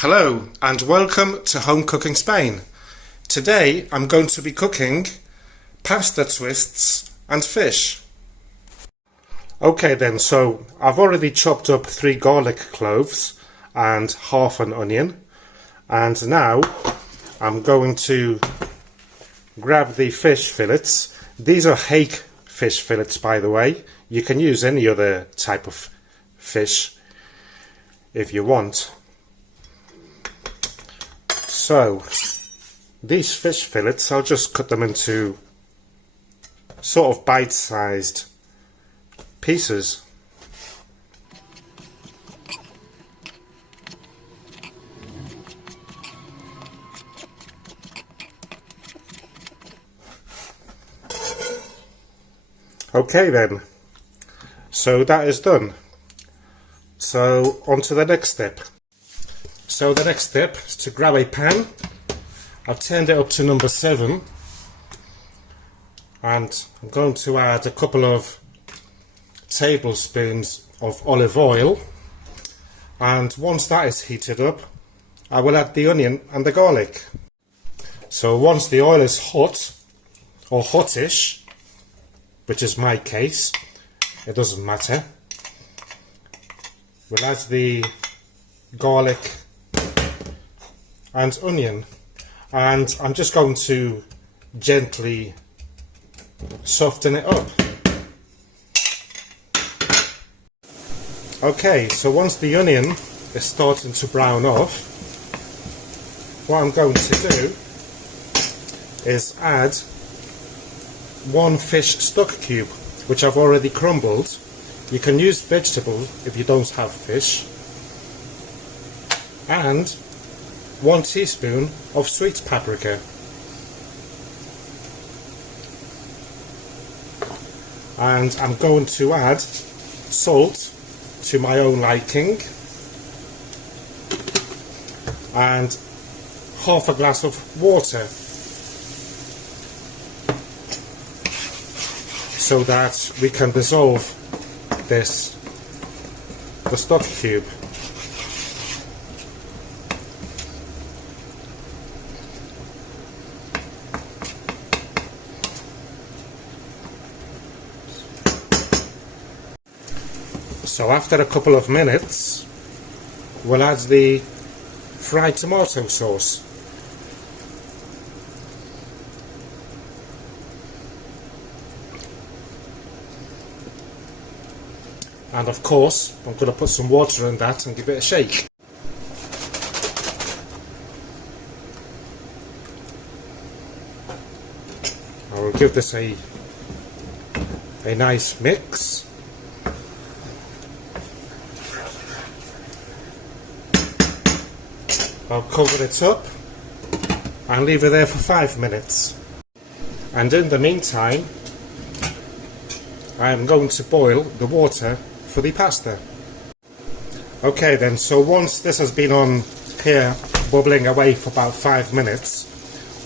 Hello and welcome to Home Cooking Spain. Today I'm going to be cooking pasta twists and fish. Okay then, so I've already chopped up 3 garlic cloves and half an onion, and now I'm going to grab the fish fillets. These are hake fish fillets, by the way. You can use any other type of fish if you want. So these fish fillets, I'll just cut them into sort of bite-sized pieces. Okay then, so that is done. So on to the next step. So the next step is to grab a pan. I've turned it up to number 7 and I'm going to add a couple of tablespoons of olive oil, and once that is heated up I will add the onion and the garlic. So once the oil is hot or hottish, which is my case, it doesn't matter, we'll add the garlic and onion, and I'm just going to gently soften it up. Okay, so once the onion is starting to brown off, what I'm going to do is add 1 fish stock cube, which I've already crumbled. You can use vegetable if you don't have fish, and 1 teaspoon of sweet paprika, and I'm going to add salt to my own liking, and half a glass of water, so that we can dissolve the stock cube. So after a couple of minutes we'll add the fried tomato sauce. And of course I'm going to put some water in that and give it a shake. I will give this a nice mix. I'll cover it up and leave it there for 5 minutes. And in the meantime I am going to boil the water for the pasta. Okay then, so once this has been on here bubbling away for about 5 minutes,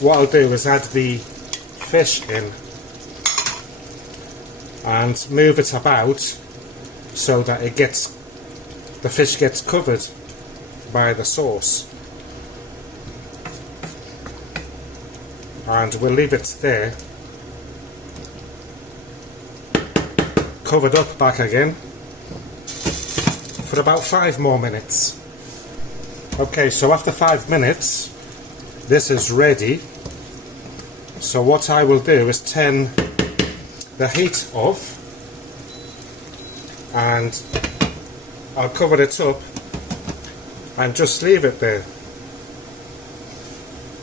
what I'll do is add the fish in and move it about so that the fish gets covered by the sauce. And we'll leave it there, covered up back again, for about 5 more minutes. Okay, so after 5 minutes this is ready. So what I will do is turn the heat off and I'll cover it up and just leave it there,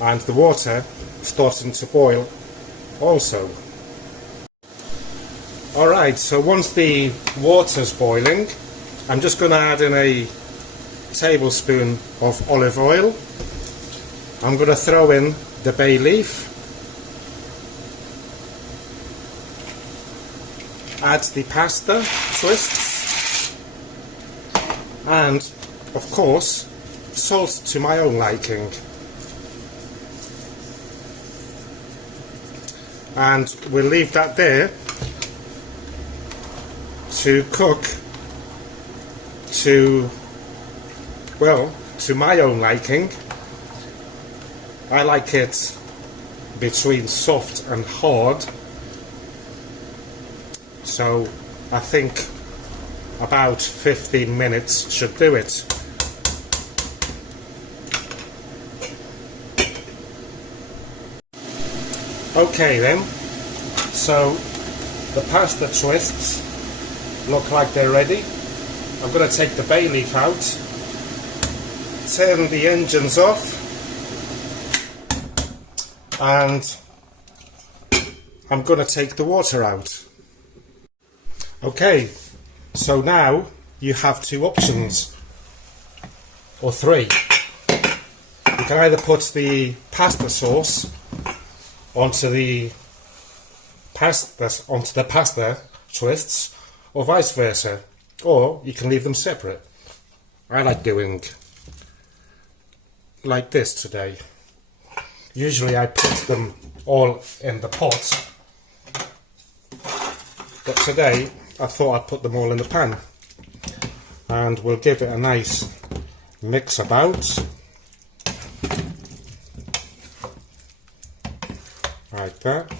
and the water starting to boil also. Alright, so once the water's boiling, I'm just going to add in a tablespoon of olive oil. I'm going to throw in the bay leaf, add the pasta twists, and of course salt to my own liking. And we'll leave that there to cook to, well, to my own liking. I like it between soft and hard, so I think about 15 minutes should do it. Okay then, so the pasta twists look like they're ready. I'm going to take the bay leaf out, turn the engines off, and I'm going to take the water out. Okay, so now you have two options, or three. You can either put the pasta sauce onto the pasta twists, or vice versa, or you can leave them separate. I like doing like this today. Usually I put them all in the pot, but today I thought I'd put them all in the pan, and we'll give it a nice mix about, like that.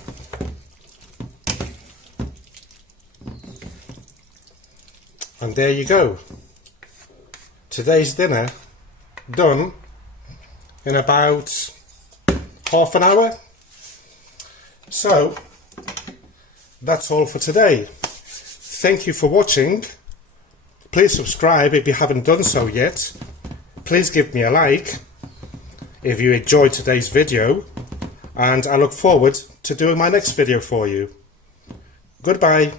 And there you go. Today's dinner done in about half an hour. So that's all for today. Thank you for watching. Please subscribe if you haven't done so yet. Please give me a like if you enjoyed today's video, and I look forward to doing my next video for you. Goodbye.